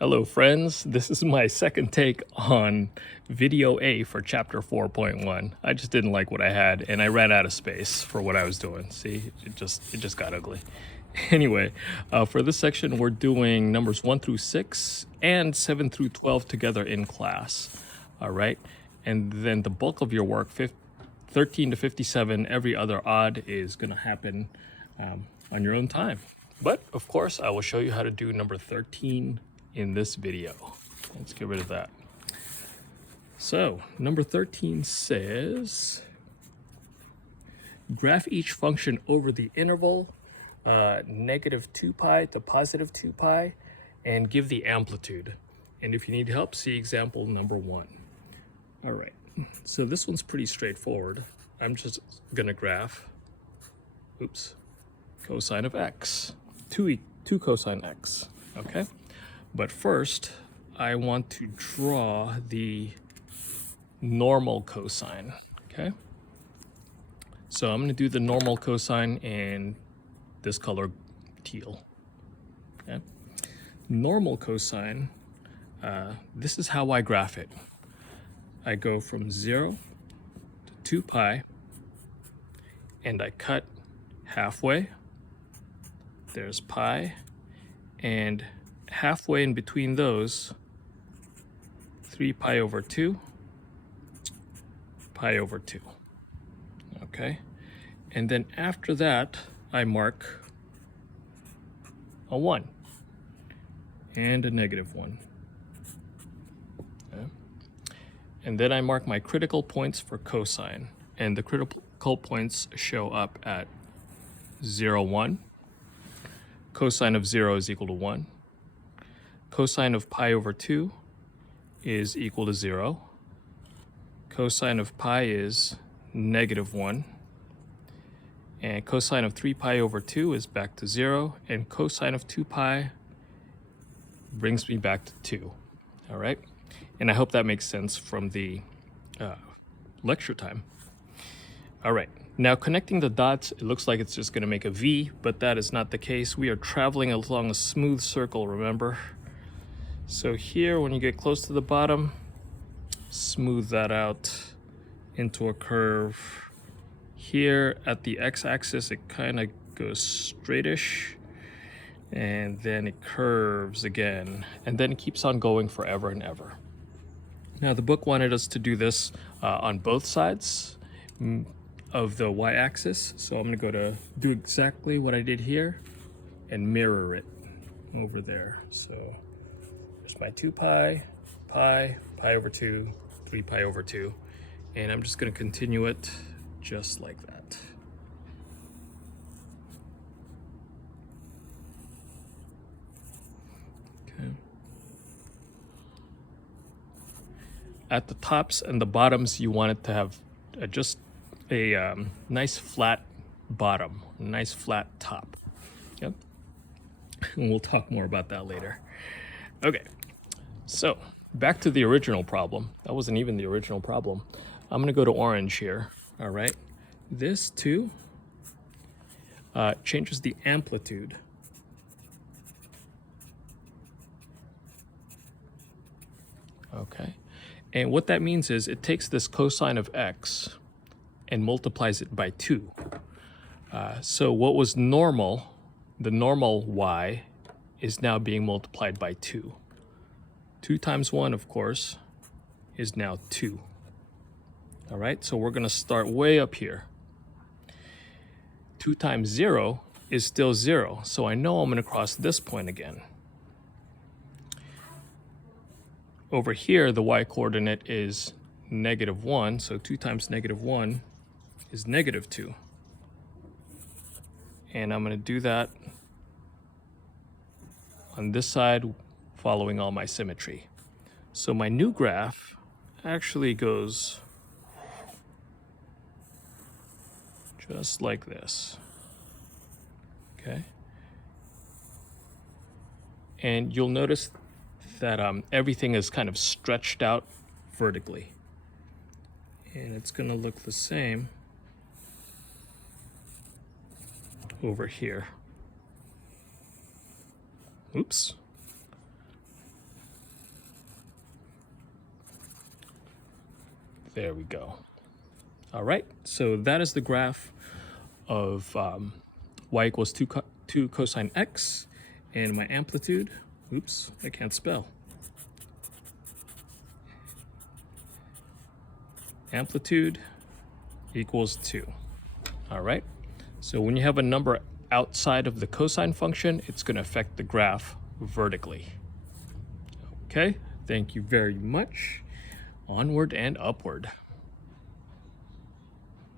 Hello friends, this is my second take on video A for chapter 4.1. I just didn't like what I had and I ran out of space for what I was doing. See, it just got ugly. Anyway, for this section we're doing numbers 1 through 6 and 7 through 12 together in class. All right, and then the bulk of your work, 13 to 57, every other odd, is gonna happen on your own time. But of course, I will show you how to do number 13 in this video. Let's get rid of that. So number 13 says, graph each function over the interval negative 2 pi to positive 2 pi and give the amplitude. And if you need help, see example number 1. All right, so this one's pretty straightforward. I'm just gonna graph, cosine of x, 2 cosine x, okay? But first, I want to draw the normal cosine, okay? So I'm gonna do the normal cosine in this color, teal, okay? Normal cosine, this is how I graph it. I go from 0 to 2 pi, and I cut halfway. There's pi, and halfway in between those, 3 pi over 2, pi over 2, okay? And then after that, I mark a 1 and a negative 1. Okay? And then I mark my critical points for cosine, and the critical points show up at 0, 1. Cosine of 0 is equal to 1. Cosine of pi over 2 is equal to 0. Cosine of pi is negative 1. And cosine of 3 pi over 2 is back to 0. And cosine of 2 pi brings me back to 2. All right? And I hope that makes sense from the lecture time. All right. Now connecting the dots, it looks like it's just going to make a V, but that is not the case. We are traveling along a smooth circle, remember? So here, when you get close to the bottom, smooth that out into a curve. Here at the x-axis, it kind of goes straightish, and then it curves again, and then it keeps on going forever and ever. Now the book wanted us to do this on both sides of the y-axis, so I'm going to do exactly what I did here and mirror it over there. So there's my 2 pi, pi over 2, 3 pi over 2, and I'm just going to continue it just like that. Okay. At the tops and the bottoms, you want it to have just a nice flat bottom, a nice flat top. Yep. And we'll talk more about that later. Okay, so back to the original problem. That wasn't even the original problem. I'm gonna go to orange here, all right? This too changes the amplitude. Okay, and what that means is it takes this cosine of x and multiplies it by 2. So what was normal, the normal y, is now being multiplied by 2. 2 times 1, of course, is now 2. All right, so we're going to start way up here. 2 times 0 is still 0, so I know I'm going to cross this point again. Over here, the y-coordinate is negative 1, so 2 times negative 1 is negative 2. And I'm going to do that on this side, following all my symmetry. So my new graph actually goes just like this, okay? And you'll notice that everything is kind of stretched out vertically. And it's gonna look the same over here. Oops. There we go. All right, so that is the graph of y equals 2 cosine x, and my amplitude, oops, I can't spell. Amplitude equals 2. All right, so when you have a number outside of the cosine function, it's going to affect the graph vertically. Okay, thank you very much. Onward and upward.